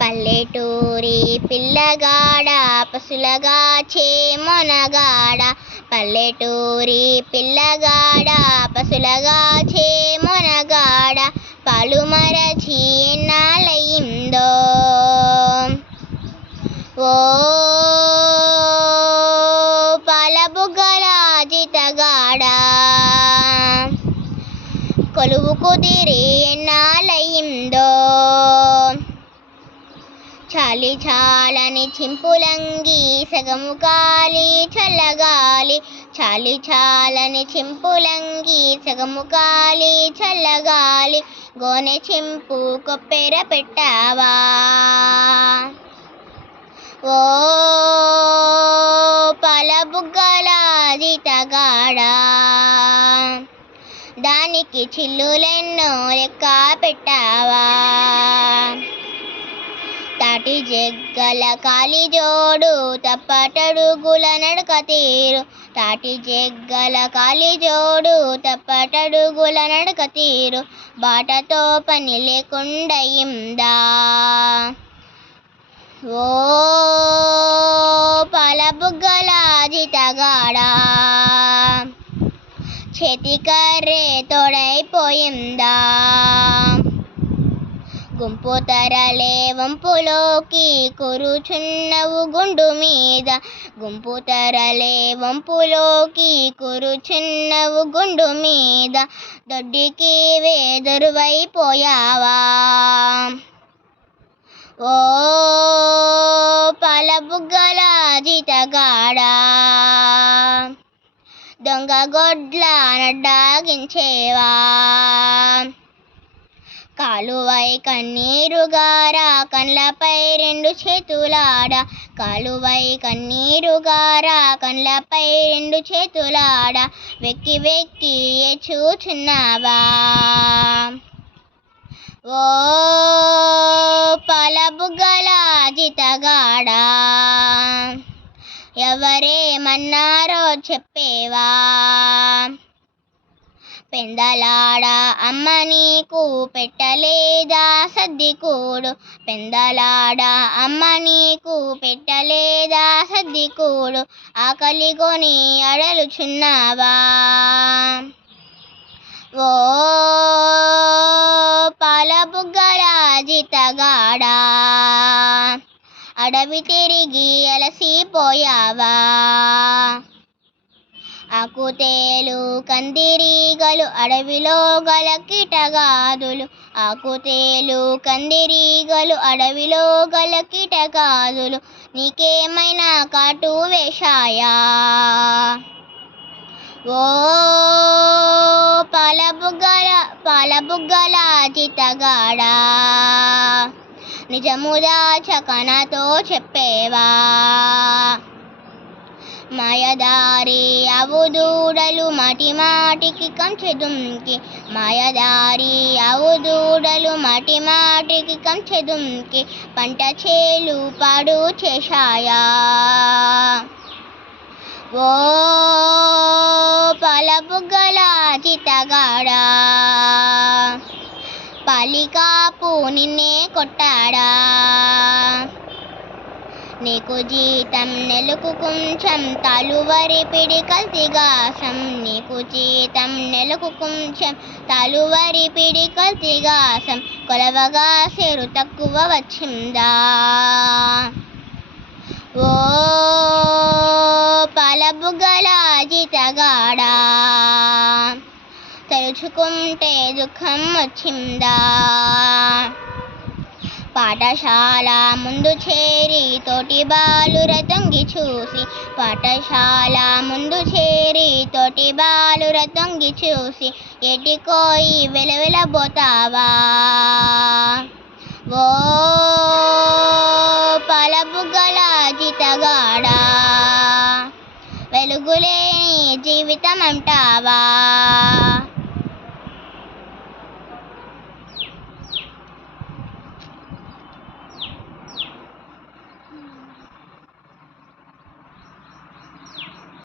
పల్లెటూరి పిల్లగాడ పసులగా చేమొనగాడ. పల్లెటూరి పిల్లగాడ పసులగా చేమొనగాడ. పలుమరచి ఎన్నాళ్ళయిందో ఓ పలబుగలాజితగాడ జితగాడ కొలువు కుదిరి చాలి చాలని చింపులంగి సగము కాలి చల్లగాలి. చాలి చాలని చింపులంగి సగము కాలి చల్లగాలి. గోనె చింపు కొప్పెర పెట్టావా? ఓ పలబుగ్గలాది తగాడా. దానికి చిల్లులెన్నో లెక్క పెట్టావా? తాటి జగ్గల కాలి జోడు తప్పటడుగుల నడక తీరు. తాటి జగ్గల కాలి జోడు తప్పటడుగుల నడక తీరు. బాటతో పని లేకుండా ఇందా. ఓ పలబుగ్గల జితగాడా చేతి కర్రే తోడైపోయిందా. గుంపు తరలే వంపులోకి కురుచున్నవు గుండు మీద. గుంపు తరలే వంపులోకి కురుచున్నవు గుండు మీద. దొడ్డికి వేదురువైపోయావా? ఓ పలబుగ్గల జీతగాడా దొంగ గొడ్ల నడ్డాగించేవా? కాలువై కన్నీరుగారా కండ్లపై రెండు చేతులాడ. కాలువై కన్నీరుగారా కండ్లపై రెండు చేతులాడ. వెక్కి వెక్కి చూచున్నావా? ఓ పలబుగల జితగాడా. ఎవరేమన్నారో చెప్పేవా? పెందలాడ అమ్మ నీకు పెట్టలేదా? సర్దికూడు పెందలాడ అమ్మ నీకు పెట్టలేదా? సర్దికూడు ఆకలి కొని అడలుచున్నావా ఓ పాలబుగ్గరాజితగాడా అడవి తిరిగి అలసిపోయావా? ఆకుతేలు కందిరీగలు అడవిలో గల కిటగాదులు. ఆకుతేలు కందిరీగలు అడవిలో గల కిటగాదులు. నీకేమైనా కాటు వేశాయా? ఓ పాలబుగ్గల పాలబుగ్గల జితగాడా నిజముదా చకనతో చెప్పేవా? మాయదారి అవుదూడలు మటి మాటికి కంచెదుంకి మాయదారి అవుదూడలు మటి మాటికి కంచెదుంకి పంట చేలు పాడు చేశాయా? ఓ పాలబుగ్గల చితగాడా? పలికాపు నిన్నే కొట్టాడా? నీకు జీతం నెలకు కొంచెం తలువరి పిడి కల్తిగాసం నీకు జీతం నెలకు కొంచెం తలువరి పిడి కల్తిగాసం కొలవగా సెరు తక్కువ వచ్చిందా? ఓ పలబుగల జితగాడా? తలుచుకుంటే దుఃఖం వచ్చిందా? పాఠశాల ముందు చేరి తోటి బాలుర తొంగి చూసి. పాఠశాల ముందు చేరి తోటి బాలుర తొంగి చూసి ఎటికోయి వెలవెలబోతావా? ఓ పలపు గల జితగాడా వెలుగులేని జీవితం అంటావా